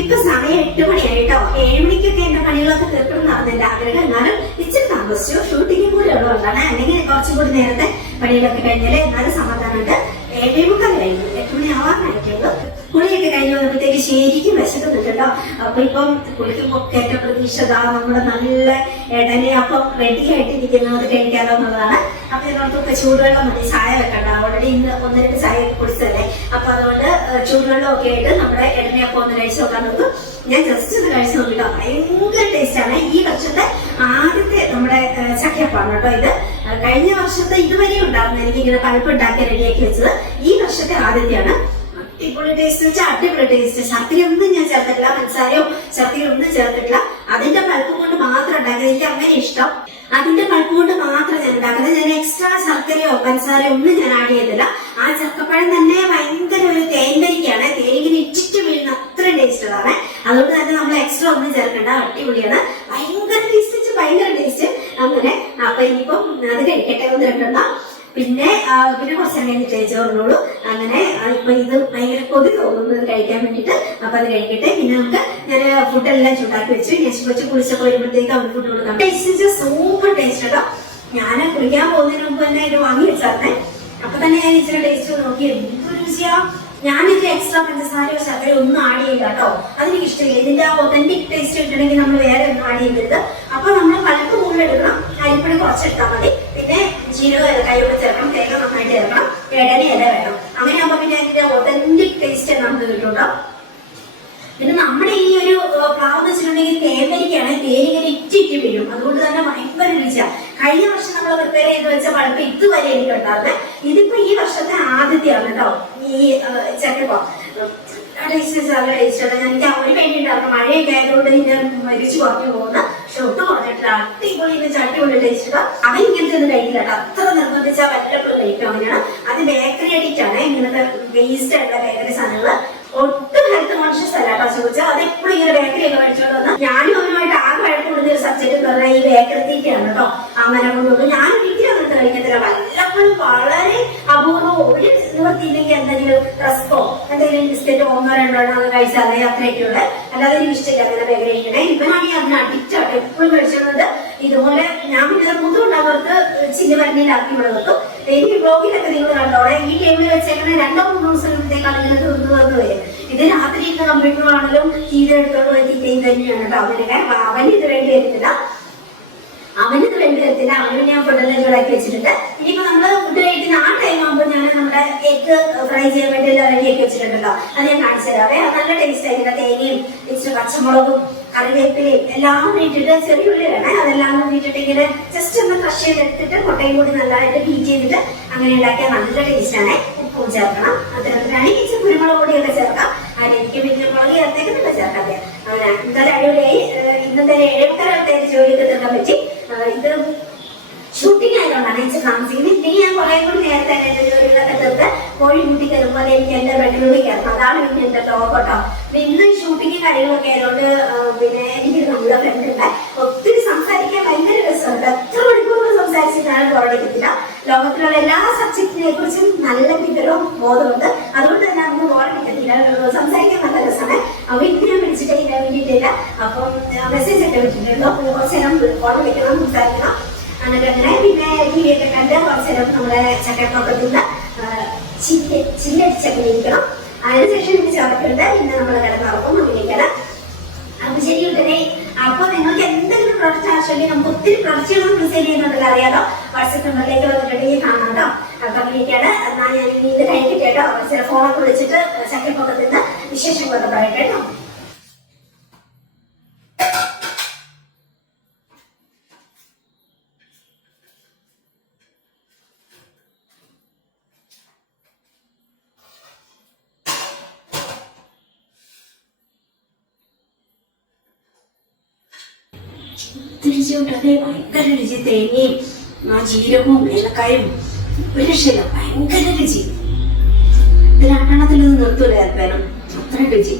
ഇപ്പൊ സമയം 8 മണിയായിട്ടോ. 7 മണിക്കൊക്കെ എന്റെ പണികളൊക്കെ തീർക്കണം എന്നാണ് എന്റെ ആഗ്രഹം. എന്നാലും ഇച്ചിരി താമസിച്ചു. ഷൂട്ടിങ്ങും കൂടി ഉള്ളതുകൊണ്ടാണ്. അല്ലെങ്കിൽ കുറച്ചും കൂടി നേരത്തെ പണികളൊക്കെ കഴിഞ്ഞാല് എന്നാലും സമാധാനമുണ്ട്. 7:45 കഴിഞ്ഞു. 8 മണി ആവാനായിട്ടുള്ളൂ. കുളിയൊക്കെ കഴിഞ്ഞ് വന്നപ്പോഴത്തേക്ക് ശരിക്കും വിശക്കുന്നുണ്ട് കേട്ടോ. അപ്പൊ ഇപ്പം കുളിക്കുമ്പോ ഏറ്റവും പ്രതീക്ഷത നമ്മുടെ നല്ല ഇടനയപ്പം റെഡി ആയിട്ടിരിക്കുന്നത് കഴിക്കാലോ എന്നുള്ളതാണ്. അപ്പൊ ഇതിനോടൊക്കെ ചൂടുവെള്ളം മതി, ചായ വെക്കണ്ട. ഓൾറെഡി ഇന്ന് 1-2 ചായ കുടിച്ചതല്ലേ. അപ്പൊ അതുകൊണ്ട് ചൂടുവെള്ളം ഒക്കെ ആയിട്ട് നമ്മുടെ ഇടനയപ്പം ഒന്ന് കഴിച്ചു നോക്കാൻ നോക്കും. ഞാൻ ജസ്റ്റ് ഒന്ന് കഴിച്ചു നോക്കിട്ടോ. ഭയങ്കര ടേസ്റ്റ് ആണ്. ഈ വർഷത്തെ ആദ്യത്തെ നമ്മുടെ ചക്കയപ്പാണ് കേട്ടോ ഇത്. കഴിഞ്ഞ വർഷത്തെ ഇതുവരെ ഉണ്ടായിരുന്നു എനിക്ക് ഇങ്ങനെ പഴുപ്പ് ഉണ്ടാക്കി റെഡിയാക്കി വെച്ചത്. ഈ വർഷത്തെ ആദ്യത്തെയാണ്. അടിപൊളി ടേസ്റ്റ് വെച്ചാൽ അടിപൊളി ടേസ്റ്റ്. ശർക്കര ഒന്നും ഞാൻ ചേർത്തിട്ടില്ല, പഞ്ചസാരയോ ശർക്കര ഒന്നും ചേർത്തിട്ടില്ല. അതിന്റെ പഴുപ്പ് കൊണ്ട് മാത്രം ഉണ്ടാക്കുന്നത്. എനിക്ക് അങ്ങനെ ഇഷ്ടം. അതിന്റെ പഴുപ്പ് കൊണ്ട് മാത്രം ഞാൻ ഉണ്ടാക്കുന്നത്. ഞാൻ എക്സ്ട്രാ ശർക്കരയോ പഞ്ചസാരയോ ഒന്നും ഞാൻ ആഡ് ചെയ്തില്ല. ആ ചക്കപ്പഴം തന്നെ ഭയങ്കര ഒരു തേൻകരിക്കാണ്. തേനിങ്ങനെ ഇറ്റിറ്റ് വീഴുന്ന അത്ര ടേസ്റ്റ് ഉള്ളതാണ്. അതുകൊണ്ട് തന്നെ നമ്മൾ എക്സ്ട്രാ ഒന്നും ചേർക്കണ്ട. അടിപൊളിയാണ്. ഭയങ്കര ടേസ്റ്റ് വെച്ചാൽ ഭയങ്കര ടേസ്റ്റ്. അങ്ങനെ അപ്പൊ ഇനിയിപ്പം അത് കഴിക്കട്ടെ, 1-2 പിന്നെ കുറച്ച് കഴിഞ്ഞിട്ട് ചോറിനോളൂ. അങ്ങനെ ഇപ്പൊ ഇത് ഭയങ്കര കൊതി തോന്നുന്നത് കഴിക്കാൻ വേണ്ടിട്ട്. അപ്പൊ അത് കഴിക്കട്ടെ. പിന്നെ നമുക്ക് ഞാൻ ഫുഡെല്ലാം ചൂടാക്കി വെച്ചു. നെക്സ്റ്റ് വെച്ച് കുളിച്ചൊക്കെ വരുമ്പോഴത്തേക്ക് അവന് ഫുഡ് കൊടുക്കാം. ടേസ്റ്റ് സൂപ്പർ ടേസ്റ്റ് കേട്ടോ. ഞാൻ കുളിക്കാൻ പോകുന്നതിന് മുമ്പ് തന്നെ ഇത് വാങ്ങി വെച്ചാർന്നേ. അപ്പൊ തന്നെ ഞാൻ ഇച്ചിരി ടേസ്റ്റ് നോക്കി. എന്ത് രുചിയാ. ഞാനിതിൽ എക്സ്ട്രാ പഞ്ചസാരയോ ശർക്കരയോ ഒന്നും ആഡ് ചെയ്യില്ല കേട്ടോ. അതെനിക്ക് ഇഷ്ടമില്ല. ഇതിന്റെ ഒതന്റിക് ടേസ്റ്റ് കിട്ടണമെങ്കിൽ നമ്മൾ വേറെ ഒന്നും ആഡ് ചെയ്യരുത്. അപ്പൊ നമ്മൾ പഴുപ്പ് കൂടുതൽ എടുക്കണം. അരിപ്പൊടി കുറച്ചെടുത്താൽ മതി. പിന്നെ ജീരകം കൈയോടെ ചേർക്കണം. തേങ്ങ നന്നായിട്ട് ചേർക്കണം. ഇടനയില വേണം. അങ്ങനെ ആകുമ്പോ പിന്നെ അതിന്റെ ഒതന്റിക് ടേസ്റ്റ് നമുക്ക് കിട്ടും. പിന്നെ നമ്മുടെ ഈ ഒരു പ്ലാവ് എന്ന് വെച്ചിട്ടുണ്ടെങ്കിൽ തേവരിക്കാണ്. തേനിങ്ങനെ ഇറ്റിറ്റ് വീഴും. അതുകൊണ്ട് തന്നെ ഭയങ്കര രുചിയാണ്. കഴിഞ്ഞ വർഷം നമ്മൾ പ്രിപ്പയർ ചെയ്ത് വെച്ച പഴുപ്പ് ഇതുവരെ എനിക്ക് ഉണ്ടായിരുന്നത്. ഇതിപ്പോ ഈ വർഷത്തെ ആദ്യത്തെയാണ് കേട്ടോ ഈ ചക്കപ്പോ. ടേസ്റ്റ് നല്ല ടേസ്റ്റാണ്. എനിക്ക് അവന് വേണ്ടിയിട്ടാണ് മഴയൊക്കെ ആയതുകൊണ്ട് ഇതിന്റെ രുചി കുറഞ്ഞു പോകുന്ന. പക്ഷെ ഒട്ടും കുറഞ്ഞിട്ടില്ല. അടിപൊളി അടിപൊളി ടേസ്റ്റ്. അവൻ ഇങ്ങനത്തെ ഒന്നും കഴിക്കില്ല കേട്ടോ. അത്ര നിർബന്ധിച്ചാൽ വല്ലപ്പോഴും കഴിക്കും. അങ്ങനെയാണ്. അത് ബേക്കറി അഡിക്റ്റാണ്. ഇങ്ങനത്തെ വേസ്റ്റ് ആയിട്ടുള്ള ബേക്കറി സാധനങ്ങള്. ഒട്ടും ഹെൽത്ത് കോൺഷ്യസ് അല്ല കേട്ടോ ചോദിച്ചാൽ. അതെപ്പോഴും ഇങ്ങനെ ബേക്കറി ഒക്കെ കഴിച്ചോണ്ട് വന്നാൽ ഞാനും അവനുമായിട്ട് ആകെ വഴക്ക് കൊടുത്ത ഒരു സബ്ജക്ട് എന്ന് പറഞ്ഞാൽ ഈ ബേക്കറി തീറ്റയാണ് കേട്ടോ. അങ്ങനെ കൊണ്ടുപോകും. ഞാൻ ഒരിക്കലും അങ്ങനത്തെ കഴിക്കത്തില്ല. വല്ലപ്പോഴും വളരെ അപൂർവം ഒരു നിവർത്തിയില്ലെങ്കിൽ എന്തെങ്കിലും റസ്കോ എന്തെങ്കിലും ബിസ്ക്കറ്റോ 1-2 കഴിച്ചാലേ അത്രയൊക്കെയുള്ള. അല്ലാതെ എനിക്ക് ഇഷ്ടമില്ല അങ്ങനെ ബേക്കറി കഴിക്കണേ. ഇവനാണെങ്കിൽ അതിന് അഡിക്റ്റ് ആട്ടോ. എപ്പോഴും കഴിച്ചോണ്ട് ഇതുപോലെ ഞാൻ പിന്നെ മുതുണ്ടാകുന്നവർക്ക് ചില്ല് മരുന്നിലാക്കി ഇവിടെ വെക്കും. എനിക്ക് ബ്ലോഗിലൊക്കെ നിങ്ങൾ കണ്ടോളെ. ഈ ടൈമിൽ വെച്ചേക്കണേ 2-3 ദിവസത്തേക്കാൾ ഇങ്ങനെ തീർന്നു വരും. ഇത് രാത്രി ഇരുന്ന് കമ്പ്യൂട്ടറാണെങ്കിലും ചെയ്തെടുത്തോണ്ട് തീറ്റയും തന്നെയാണ് കേട്ടോ. അവനൊക്കെ അവന് ഇത് വേണ്ടി വരുന്നില്ല. അവനിത് വേണ്ടി വരത്തില്ല. അവന് ഞാൻ ഫുഡെല്ലാം ചൂടാക്കി വെച്ചിട്ടുണ്ട്. ഇനിയിപ്പോ നമ്മള് ഫുഡ് കഴിക്കുന്ന ആ ടൈം ആകുമ്പോൾ ഞാൻ നമ്മുടെ എഗ് ഫ്രൈ ചെയ്യാൻ വേണ്ടി എല്ലാം റെഡിയാക്കി വെച്ചിട്ടുണ്ടല്ലോ. അത് ഞാൻ കാണിച്ചു തരാവേ. നല്ല ടേസ്റ്റ് ആയിരിക്കും. തേങ്ങയും ഇച്ചിരി പച്ചമുളകും കറിവേപ്പിലയും എല്ലാം ഇട്ടിട്ട് ചെറിയ ഉള്ളി വേണേ. അതെല്ലാം ഇട്ടിട്ട് ഇങ്ങനെ ജസ്റ്റ് ഒന്ന് ക്രഷ് ചെയ്തെടുത്തിട്ട് മുട്ടയും കൂടി നല്ലതായിട്ട് ബീറ്റ് ചെയ്തിട്ട് അങ്ങനെ ഉണ്ടാക്കിയാൽ നല്ല ടേസ്റ്റ് ആണ്. ഉപ്പും ചേർക്കണം. അതിനാണ് ഇച്ചിരി കുരുമുളക് പൊടിയൊക്കെ ചേർക്കാം. എനിക്ക് പിന്നെ മുളക് ചേർത്തേക്കുന്നില്ല ചേർക്കാതെ. അങ്ങനെ എന്തായാലും അടിപൊളിയായി. ഇന്നത്തെ 7:30 ജോലിയൊക്കെ തീർക്കാൻ പറ്റി. ഇത് ഷൂട്ടിംഗ് ആയതുകൊണ്ടാണ് എനിക്ക് താമസിക്കുന്നത്. ഇല്ലെങ്കിൽ ഞാൻ കുറെ കൂടി നേരത്തെ എന്റെ ജോലികളൊക്കെ തീർത്ത് കോഴി കൂട്ടി കയറുമ്പോൾ എനിക്ക് എന്റെ ബെഡ്റൂമിൽ കയറണം. അതാണ് പിന്നെ എന്റെ ടോപ്പ് കേട്ടോ. ഇന്ന് ഷൂട്ടിങ് കാര്യങ്ങളൊക്കെ ആയതുകൊണ്ട് പിന്നെ എനിക്ക് നമ്മുടെ ഫ്രണ്ട് ഉണ്ട്. ഒത്തിരി സംസാരിക്കാൻ ഭയങ്കര രസമുണ്ട്. എത്ര മണിക്കൂറുകൾ സംസാരിച്ചിട്ടാണ് ബോറടിക്കത്തില്ല. ലോകത്തിലുള്ള എല്ലാ സബ്ജക്റ്റിനെ കുറിച്ചും നല്ല വിവരവും ബോധമുണ്ട്. അതുകൊണ്ട് തന്നെ നമുക്ക് ബോറടിക്കത്തില്ല. സംസാരിക്കാൻ നല്ല രസമാണ്. അപ്പൊ ഇന്ന് ഞാൻ വിളിച്ചിട്ട് ഇടാൻ വേണ്ടിയിട്ടില്ല. അപ്പം മെസ്സേജ് ഒക്കെ വിട്ടിട്ടുണ്ടോ. കുറച്ച് നേരം കോൾ വിളിക്കണം, സംസാരിക്കണം. അങ്ങനെ പിന്നെ ടി വി ഒക്കെ കണ്ട് കുറച്ച് നേരം നമ്മുടെ ചക്കപ്പൊക്കത്തിൽ ചില്ലടിച്ചൊക്കെ അതിനുശേഷം എനിക്ക് ചതക്കരുത്. പിന്നെ നമ്മൾ കിടന്നുറക്കും അങ്ങനെയൊക്കെയാണ്. അപ്പൊ ശരി ഉടനെ. അപ്പൊ നിങ്ങൾക്ക് എന്തെങ്കിലും പ്രൊഡക്റ്റ് ചൊല്ലി നമുക്ക് ഒത്തിരി പ്രൊഡക്റ്റുകൾ ഡിസൈൻ ചെയ്യുന്നുണ്ടല്ലോ, അറിയാലോ. വാട്സ്ആപ്പ് നമ്പറിലേക്ക് വന്നിട്ടുണ്ടെങ്കിൽ കാണാം കേട്ടോ. അപ്പൊ അങ്ങനെയൊക്കെയാണ്. എന്നാൽ ഞാൻ ഇനി ഇത് കഴിഞ്ഞിട്ട് കേട്ടോ ചില ഫോണൊക്കെ വിളിച്ചിട്ട് ചക്കപ്പൊക്കത്തിൽ നിന്ന് വിശേഷങ്ങളൊക്കെ പറയട്ടെ കേട്ടോ. രുചിയുണ്ടല്ലേ, ഭയങ്കര രുചി. തേങ്ങയും ആ ജീരകവും ഏലക്കായും ഒരു രക്ഷയില്ല, ഭയങ്കര രുചി. ഇത് രണ്ടെണ്ണത്തിലൊന്നും നിർത്തൂല ഏർപ്പേനും, അത്ര രുചി.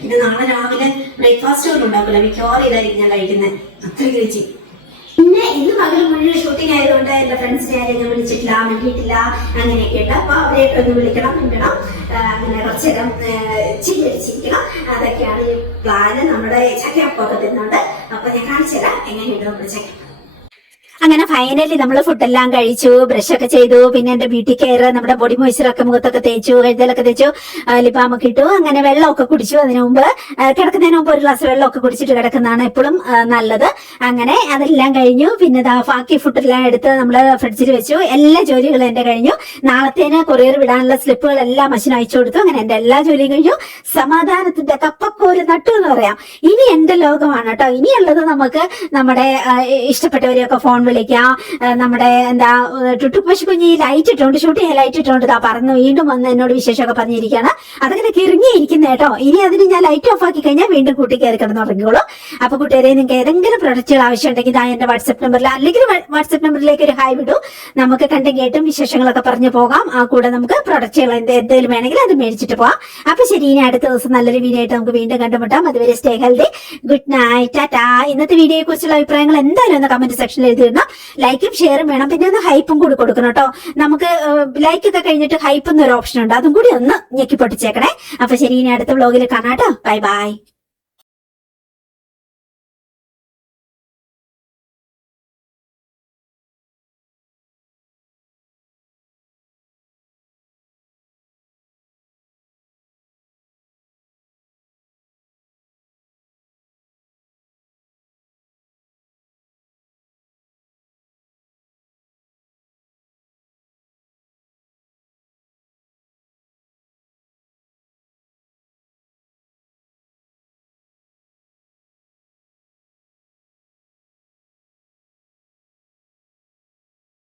പിന്നെ നാളെ രാവിലെ ബ്രേക്ക്ഫാസ്റ്റ് പോലും ഉണ്ടാക്കില്ല, മിക്കവാറും ഇതായിരിക്കും ഞാൻ കഴിക്കുന്നത്, അത്രയ്ക്ക് രുചി. പിന്നെ ഇന്ന് പകൽ മുഴുവൻ ഷൂട്ടിംഗ് ആയതുകൊണ്ട് എന്റെ ഫ്രണ്ട്സിനെ ആരും ഞാൻ വിളിച്ചിട്ടില്ല, മിണ്ടിയിട്ടില്ല, അങ്ങനെയൊക്കെ ഉണ്ട്. അപ്പൊ അവരെയൊക്കെ ഒന്ന് വിളിക്കണം, മിണ്ടണം, അങ്ങനെ കുറച്ചു നേരം ചിരിച്ചിരിക്കണം. അതൊക്കെയാണ് ഈ പ്ലാന്. നമ്മുടെ ചക്കയപ്പൊക്കെ തിന്നുണ്ട്. അപ്പൊ ഞാൻ കാണിച്ചു തരാം എങ്ങനെയുണ്ട് നമ്മുടെ ചക്കയപ്പം. അങ്ങനെ ഫൈനലി നമ്മൾ ഫുഡെല്ലാം കഴിച്ചു, ബ്രഷ് ഒക്കെ ചെയ്തു. പിന്നെ എന്റെ ബ്യൂട്ടി കെയർ, നമ്മുടെ ബോഡി മോയ്സ്ചറൊക്കെ മുഖത്തൊക്കെ തേച്ചു, കഴുതലൊക്കെ തേച്ചു, ലിപ്പാമൊക്കെ ഇട്ടു. അങ്ങനെ വെള്ളമൊക്കെ കുടിച്ചു. അതിനു മുമ്പ് കിടക്കുന്നതിന് മുമ്പ് ഒരു ഗ്ലാസ് വെള്ളമൊക്കെ കുടിച്ചിട്ട് കിടക്കുന്നതാണ് എപ്പോഴും നല്ലത്. അങ്ങനെ അതെല്ലാം കഴിഞ്ഞു. പിന്നെ ബാക്കി ഫുഡെല്ലാം എടുത്ത് നമ്മൾ ഫ്രിഡ്ജിൽ വെച്ചു. എല്ലാ ജോലികളും എന്റെ കഴിഞ്ഞു. നാളത്തേന് കൊറിയർ വിടാനുള്ള സ്ലിപ്പുകളെല്ലാം മനുഷ്യന് അയച്ചു കൊടുത്തു. അങ്ങനെ എന്റെ എല്ലാ ജോലിയും കഴിഞ്ഞു. സമാധാനത്തിന്റെ കപ്പക്കോര് നട്ടു എന്ന് പറയാം. ഇനി എന്റെ ലോകമാണ് കേട്ടോ. ഇനിയുള്ളത് നമുക്ക് നമ്മുടെ ഇഷ്ടപ്പെട്ടവരെയൊക്കെ ഫോൺ വിളിക്കാം. നമ്മുടെ എന്താ ടുട്ടുക് പശു കുഞ്ഞി ലൈറ്റ് ഇട്ടുണ്ട്, ഷൂട്ട് ചെയ്യാൻ ലൈറ്റ് ഇട്ടുണ്ട്, പറന്ന് വീണ്ടും വന്ന് എന്നോട് വിശേഷമൊക്കെ പറഞ്ഞിരിക്കുകയാണ്. അതങ്ങനെ കിറങ്ങിയിരിക്കുന്ന കേട്ടോ. ഇനി അതിന് ഞാൻ ലൈറ്റ് ഓഫ് ആക്കി കഴിഞ്ഞാൽ വീണ്ടും കൂട്ടി കയറി കിടന്ന് ഉറങ്ങിക്കോളൂ. അപ്പൊ കൂട്ടുകാരെ, നിങ്ങൾക്ക് ഏതെങ്കിലും പ്രൊഡക്റ്റുകൾ ആവശ്യമുണ്ടെങ്കിൽ ഇതാ എന്റെ വാട്സ്ആപ്പ് നമ്പറിൽ, അല്ലെങ്കിൽ വാട്സ്ആപ്പ് നമ്പറിലേക്ക് ഒരു ഹായ് വിടൂ. നമുക്ക് കണ്ടും കേട്ടും വിശേഷങ്ങളൊക്കെ പറഞ്ഞു പോകാം. ആ കൂടെ നമുക്ക് പ്രൊഡക്റ്റുകൾ എന്തെങ്കിലും വേണമെങ്കിൽ അത് മേടിച്ചിട്ട് പോവാം. അപ്പൊ ശരി, ഇനി അടുത്ത ദിവസം നല്ലൊരു വീഡിയോ ആയിട്ട് നമുക്ക് വീണ്ടും കണ്ടുമുട്ടാം. അതുവരെ stay healthy, good night, Tata. ഇന്നത്തെ വീഡിയോയെ കുറിച്ചുള്ള അഭിപ്രായങ്ങൾ എന്തായാലും ഒന്ന് കമന്റ് സെക്ഷനിൽ എഴുതി. ലൈക്കും ഷെയറും വേണം. പിന്നെ ഒന്ന് ഹൈപ്പും കൂടി കൊടുക്കണം കേട്ടോ. നമുക്ക് ലൈക്ക് ഒക്കെ കഴിഞ്ഞിട്ട് ഹൈപ്പ് എന്നൊരു ഓപ്ഷൻ ഉണ്ട്, അതും കൂടി ഒന്ന് ഞെക്കി പൊട്ടിച്ചേക്കണേ. അപ്പൊ ശരി, ഇനി അടുത്ത വ്ലോഗിൽ കാണാം കേട്ടോ. Bye bye.